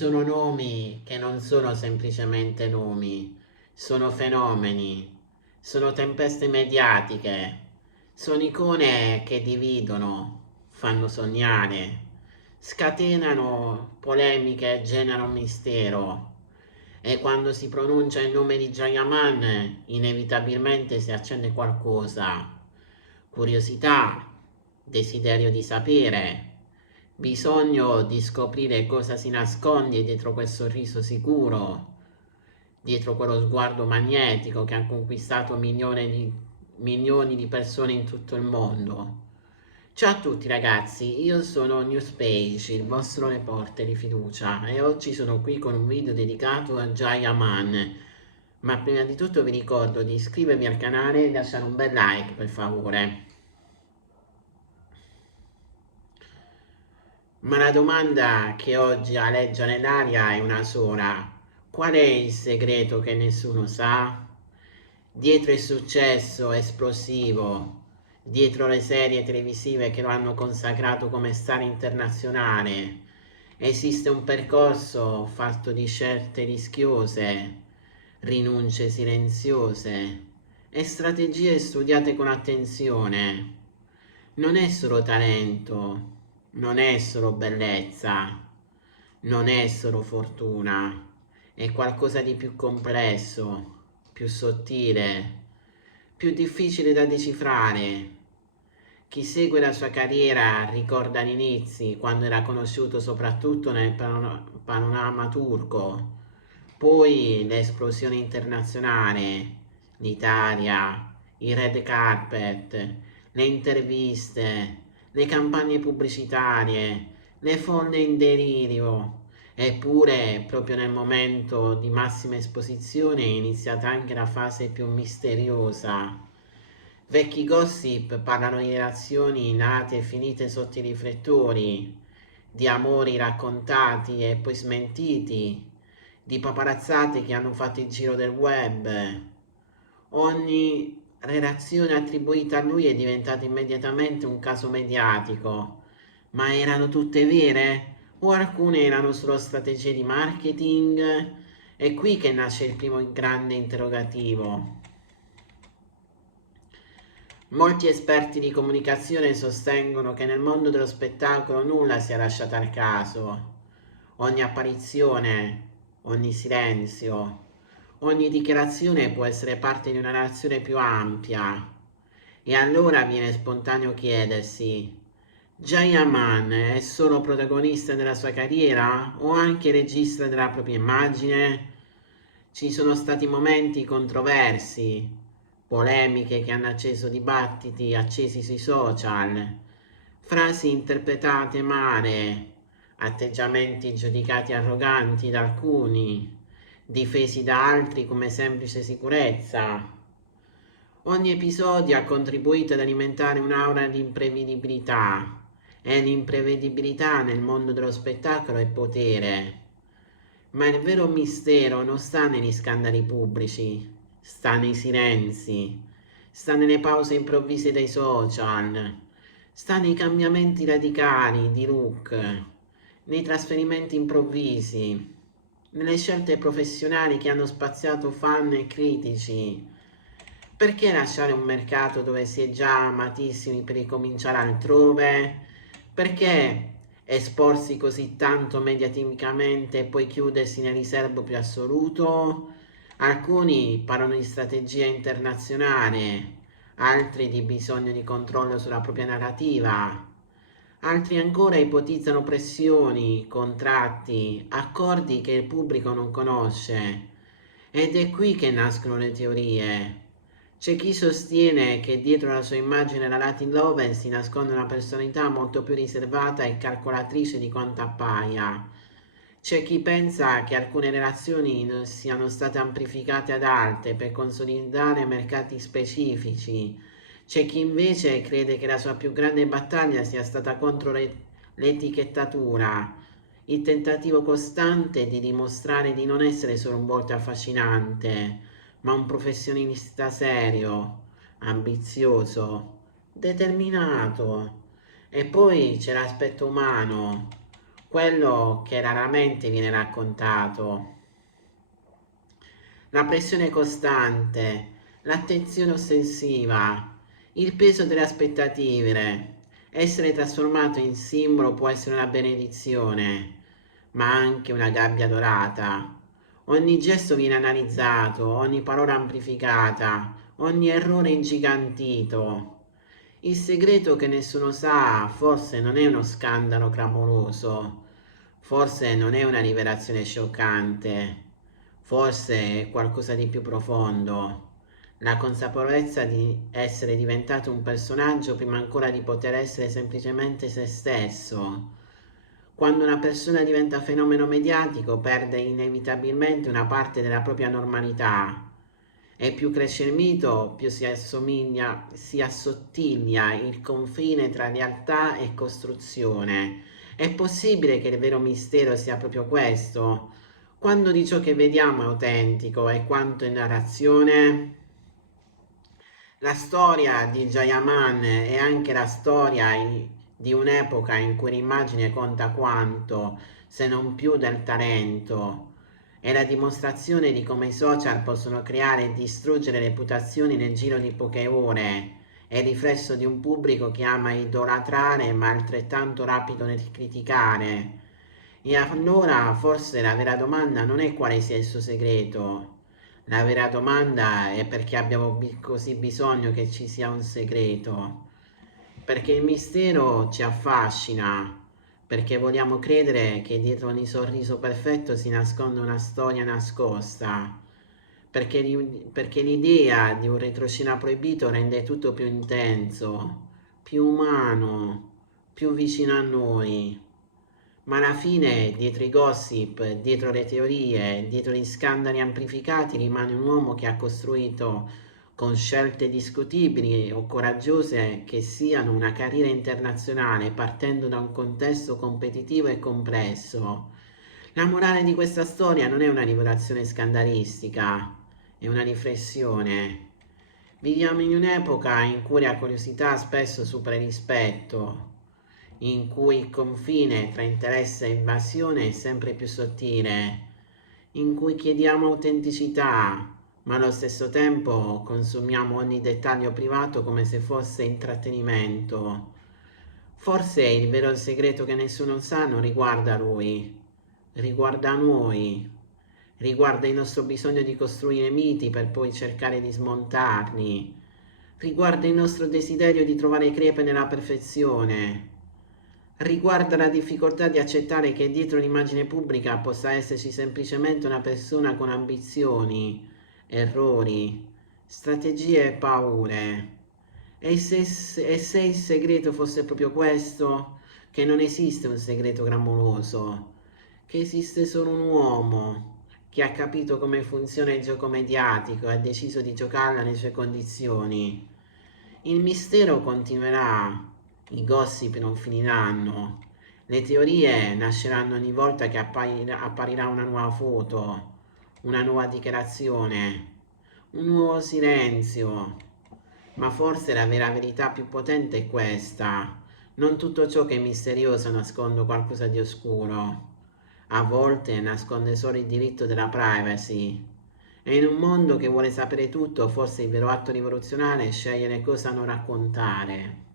Sono nomi che non sono semplicemente nomi, sono fenomeni, sono tempeste mediatiche, sono icone che dividono, fanno sognare, scatenano polemiche e generano mistero. E quando si pronuncia il nome di Jayaman, inevitabilmente si accende qualcosa. Curiosità, desiderio di sapere, bisogno di scoprire cosa si nasconde dietro quel sorriso sicuro, dietro quello sguardo magnetico che ha conquistato milioni di persone in tutto il mondo. Ciao a tutti ragazzi, io sono Newspage, il vostro reporter di fiducia, e oggi sono qui con un video dedicato a Jaya Man. Ma prima di tutto vi ricordo di iscrivervi al canale e lasciare un bel like per favore. Ma la domanda che oggi aleggia nell'aria è una sola. Qual è il segreto che nessuno sa? Dietro il successo esplosivo, dietro le serie televisive che lo hanno consacrato come star internazionale, esiste un percorso fatto di scelte rischiose, rinunce silenziose e strategie studiate con attenzione. Non è solo talento, non è solo bellezza, non è solo fortuna, è qualcosa di più complesso, più sottile, più difficile da decifrare. Chi segue la sua carriera ricorda gli inizi, quando era conosciuto soprattutto nel panorama turco, poi l'esplosione internazionale, l'Italia, i red carpet, le interviste, le campagne pubblicitarie, le folle in delirio. Eppure, proprio nel momento di massima esposizione è iniziata anche la fase più misteriosa. Vecchi gossip parlano di relazioni nate e finite sotto i riflettori, di amori raccontati e poi smentiti, di paparazzate che hanno fatto il giro del web. Ogni relazione attribuita a lui è diventata immediatamente un caso mediatico. Ma erano tutte vere? O alcune erano solo strategie di marketing? È qui che nasce il primo grande interrogativo. Molti esperti di comunicazione sostengono che nel mondo dello spettacolo nulla sia lasciato al caso. Ogni apparizione, ogni silenzio, ogni dichiarazione può essere parte di una narrazione più ampia. E allora viene spontaneo chiedersi: Jayaman è solo protagonista della sua carriera o anche regista della propria immagine? Ci sono stati momenti controversi, polemiche che hanno acceso dibattiti accesi sui social, frasi interpretate male, atteggiamenti giudicati arroganti da alcuni, difesi da altri come semplice sicurezza. Ogni episodio ha contribuito ad alimentare un'aura di imprevedibilità, e l'imprevedibilità nel mondo dello spettacolo è potere. Ma il vero mistero non sta negli scandali pubblici, sta nei silenzi, sta nelle pause improvvise dei social, sta nei cambiamenti radicali di look, nei trasferimenti improvvisi, nelle scelte professionali che hanno spaziato fan e critici. Perché lasciare un mercato dove si è già amatissimi per ricominciare altrove? Perché esporsi così tanto mediaticamente e poi chiudersi nel riservo più assoluto? Alcuni parlano di strategia internazionale, altri di bisogno di controllo sulla propria narrativa, altri ancora ipotizzano pressioni, contratti, accordi che il pubblico non conosce. Ed è qui che nascono le teorie. C'è chi sostiene che dietro la sua immagine da Latin Lover si nasconde una personalità molto più riservata e calcolatrice di quanto appaia. C'è chi pensa che alcune relazioni siano state amplificate ad altre per consolidare mercati specifici. C'è chi invece crede che la sua più grande battaglia sia stata contro l'etichettatura, il tentativo costante di dimostrare di non essere solo un volto affascinante, ma un professionista serio, ambizioso, determinato. E poi c'è l'aspetto umano, quello che raramente viene raccontato. La pressione costante, l'attenzione ossessiva, il peso delle aspettative. Essere trasformato in simbolo può essere una benedizione, ma anche una gabbia dorata. Ogni gesto viene analizzato, ogni parola amplificata, ogni errore ingigantito. Il segreto che nessuno sa forse non è uno scandalo clamoroso, forse non è una rivelazione scioccante, forse è qualcosa di più profondo. La consapevolezza di essere diventato un personaggio prima ancora di poter essere semplicemente se stesso. Quando una persona diventa fenomeno mediatico, perde inevitabilmente una parte della propria normalità. E più cresce il mito, più si assottiglia il confine tra realtà e costruzione. È possibile che il vero mistero sia proprio questo? Quando di ciò che vediamo è autentico e quanto è narrazione? La storia di Jayaman è anche la storia di un'epoca in cui l'immagine conta quanto, se non più del talento. È la dimostrazione di come i social possono creare e distruggere reputazioni nel giro di poche ore. È il riflesso di un pubblico che ama idolatrare ma altrettanto rapido nel criticare. E allora forse la vera domanda non è quale sia il suo segreto. La vera domanda è perché abbiamo così bisogno che ci sia un segreto. Perché il mistero ci affascina, perché vogliamo credere che dietro ogni sorriso perfetto si nasconde una storia nascosta, perché l'idea di un retroscena proibito rende tutto più intenso, più umano, più vicino a noi. Ma alla fine, dietro i gossip, dietro le teorie, dietro gli scandali amplificati, rimane un uomo che ha costruito con scelte discutibili o coraggiose che siano una carriera internazionale partendo da un contesto competitivo e complesso. La morale di questa storia non è una rivelazione scandalistica, è una riflessione. Viviamo in un'epoca in cui la curiosità spesso supera il rispetto, in cui il confine tra interesse e invasione è sempre più sottile, in cui chiediamo autenticità, ma allo stesso tempo consumiamo ogni dettaglio privato come se fosse intrattenimento. Forse il vero segreto che nessuno sa non riguarda lui, riguarda noi, riguarda il nostro bisogno di costruire miti per poi cercare di smontarli, riguarda il nostro desiderio di trovare crepe nella perfezione, riguarda la difficoltà di accettare che dietro l'immagine pubblica possa esserci semplicemente una persona con ambizioni, errori, strategie e paure. E se il segreto fosse proprio questo, che non esiste un segreto clamoroso, che esiste solo un uomo che ha capito come funziona il gioco mediatico e ha deciso di giocarla alle sue condizioni. Il mistero continuerà, i gossip non finiranno, le teorie nasceranno ogni volta che apparirà una nuova foto, una nuova dichiarazione, un nuovo silenzio. Ma forse la vera verità più potente è questa. Non tutto ciò che è misterioso nasconde qualcosa di oscuro. A volte nasconde solo il diritto della privacy. E in un mondo che vuole sapere tutto, forse il vero atto rivoluzionario è scegliere cosa non raccontare.